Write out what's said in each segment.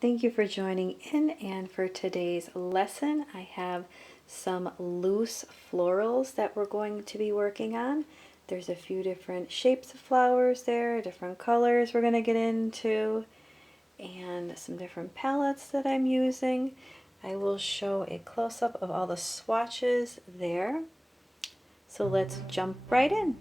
Thank you for joining in, and for today's lesson I have some loose florals that we're going to be working on. There's a few different shapes of flowers there, different colors we're going to get into, and some different palettes that I'm using. I will show a close-up of all the swatches there. So let's jump right in.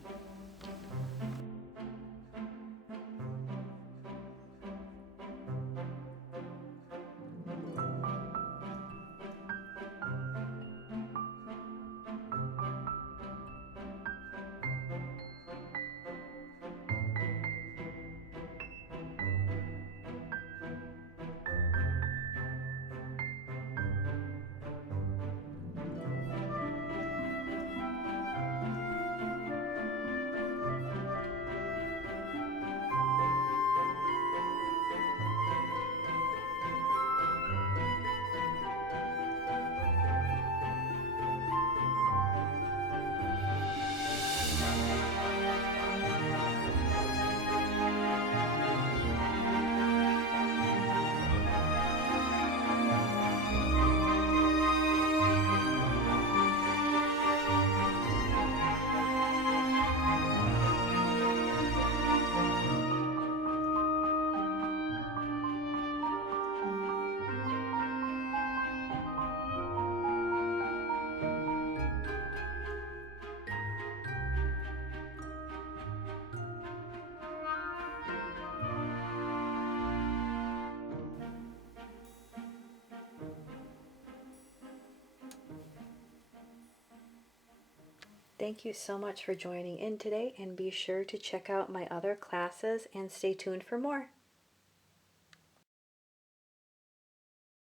Thank you so much for joining in today, and be sure to check out my other classes and stay tuned for more.